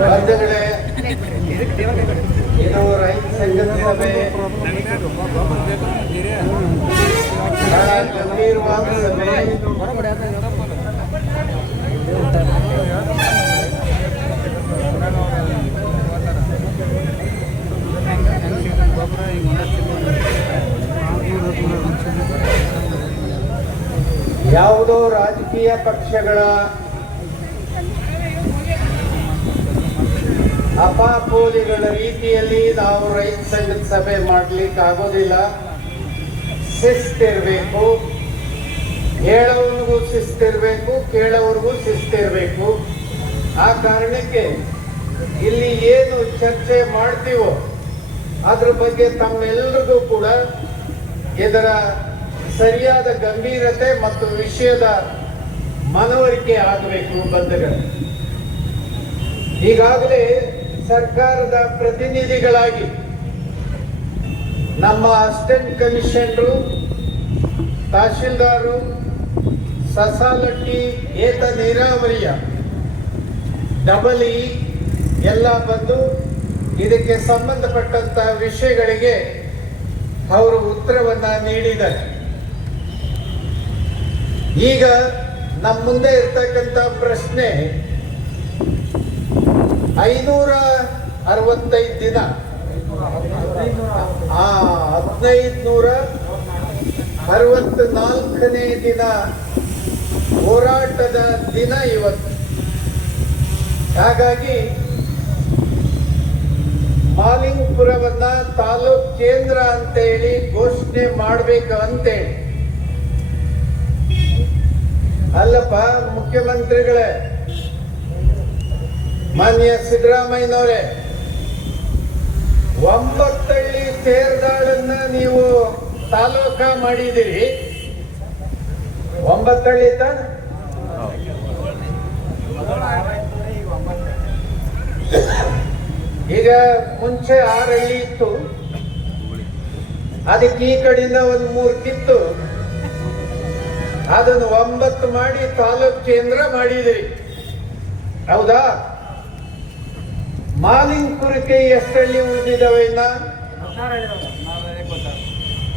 ಬಂಧುಗಳೇ, ಇದು ರೈತ ಸಂಘದ ಸಭೆ ಬಹಳ ಗಂಭೀರವಾದ ಸಭೆ. ಯಾವುದೋ ರಾಜಕೀಯ ಪಕ್ಷಗಳ ಅಪಾಪೋಲಿಗಳ ರೀತಿಯಲ್ಲಿ ನಾವು ರೈತ ಸಂಘದ ಸಭೆ ಮಾಡ್ಲಿಕ್ಕೆ ಆಗೋದಿಲ್ಲ. ಶಿಸ್ತಿರ್ಬೇಕು, ಹೇಳೋರ್ಗೂ ಶಿಸ್ತಿರ್ಬೇಕು, ಕೇಳೋರ್ಗೂ ಶಿಸ್ತಿರ್ಬೇಕು. ಆ ಕಾರಣಕ್ಕೆ ಇಲ್ಲಿ ಏನು ಚರ್ಚೆ ಮಾಡ್ತೀವೋ ಅದ್ರ ಬಗ್ಗೆ ತಮ್ಮೆಲ್ಲರಿಗೂ ಕೂಡ ಇದರ ಸರಿಯಾದ ಗಂಭೀರತೆ ಮತ್ತು ವಿಷಯದ ಮನವರಿಕೆ ಆಗಬೇಕು. ಬಂಧುಗಳು, ಈಗಾಗಲೇ ಸರ್ಕಾರದ ಪ್ರತಿನಿಧಿಗಳಾಗಿ ನಮ್ಮ ಅಸಿಸ್ಟೆಂಟ್ ಕಮಿಷನರು, ತಹಶೀಲ್ದಾರು, ಸಸಾಲಟ್ಟಿ, ಏತ ನೀರಾವರಿಯ ಡಬಲ್ ಎಲ್ಲ ಬಂದು ಇದಕ್ಕೆ ಸಂಬಂಧಪಟ್ಟಂತ ವಿಷಯಗಳಿಗೆ ಅವರು ಉತ್ತರವನ್ನ ನೀಡಿದ್ದಾರೆ. ಈಗ ನಮ್ಮ ಮುಂದೆ ಇರ್ತಕ್ಕಂಥ ಪ್ರಶ್ನೆ 565 ದಿನ 1564ನೇ ದಿನ ಹೋರಾಟದ ದಿನ ಇವತ್ತು. ಹಾಗಾಗಿ ಮಾಲಿಂಗಪುರವನ್ನ ತಾಲೂಕ್ ಕೇಂದ್ರ ಅಂತೇಳಿ ಘೋಷಣೆ ಮಾಡಬೇಕು ಅಂತೇಳಿ. ಅಲ್ಲಪ್ಪ ಮುಖ್ಯಮಂತ್ರಿಗಳೇ, ಮಾನ್ಯ ಸಿದ್ದರಾಮಯ್ಯನವರೇ, 9 ಹಳ್ಳಿ ತೇರ್ದಾಳನ್ನ ನೀವು ತಾಲೂಕ ಮಾಡಿದಿರಿ. 9 ಹಳ್ಳಿ ತಾನೆ? ಈಗ ಮುಂಚೆ 6 ಹಳ್ಳಿ ಇತ್ತು, ಅದಕ್ಕೆ ಈ ಕಡೆಯಿಂದ ಒಂದು 3 ಕಿತ್ತು ಅದನ್ನು 9 ಮಾಡಿ ತಾಲೂಕ್ ಕೇಂದ್ರ ಮಾಡಿದಿರಿ, ಹೌದಾ? ಮಾಲಿಂಗಪುರಕ್ಕೆ ಎಷ್ಟು ಹಳ್ಳಿ ಉಳಿದಿದ್ದಾವೆ? ಇನ್ನ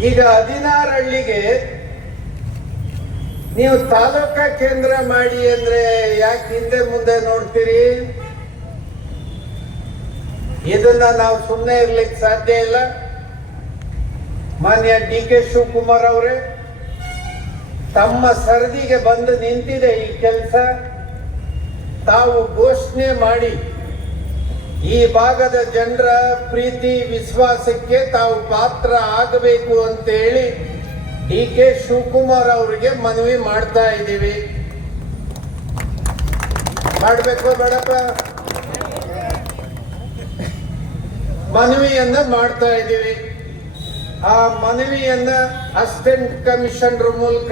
ಈಗ 16 ಹಳ್ಳಿಗೆ ನೀವು ತಾಲೂಕ ಕೇಂದ್ರ ಮಾಡಿ ಅಂದ್ರೆ ಯಾಕೆ ಹಿಂದೆ ಮುಂದೆ ನೋಡ್ತೀರಿ? ಇದನ್ನ ನಾವು ಸುಮ್ಮನೆ ಇರ್ಲಿಕ್ಕೆ ಸಾಧ್ಯ ಇಲ್ಲ. ಮಾನ್ಯ ಡಿ.ಕೆ. ಶಿವಕುಮಾರ್ ಅವರೇ, ತಮ್ಮ ಸರದಿಗೆ ಬಂದು ನಿಂತಿದೆ ಈ ಕೆಲಸ. ತಾವು ಘೋಷಣೆ ಮಾಡಿ ಈ ಭಾಗದ ಜನರ ಪ್ರೀತಿ ವಿಶ್ವಾಸಕ್ಕೆ ತಾವು ಪಾತ್ರ ಆಗಬೇಕು ಅಂತ ಹೇಳಿ ಡಿ.ಕೆ. ಶಿವಕುಮಾರ್ ಅವರಿಗೆ ಮನವಿ ಮಾಡ್ತಾ ಇದ್ದೀವಿ. ಮಾಡಬೇಕು ಬೇಡಪ್ಪ? ಮನವಿಯನ್ನ ಮಾಡ್ತಾ ಇದ್ದೀವಿ. ಆ ಮನವಿಯನ್ನ ಅಸಿಸ್ಟೆಂಟ್ ಕಮಿಷನರ್ ಮೂಲಕ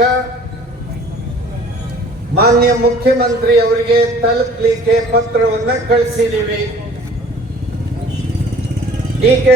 ಮಾನ್ಯ ಮುಖ್ಯಮಂತ್ರಿ ಅವರಿಗೆ ತಲುಪಲಿಕ್ಕೆ ಪತ್ರವನ್ನ ಕಳಿಸಿದ್ದೀವಿ. ಡಿ.ಕೆ.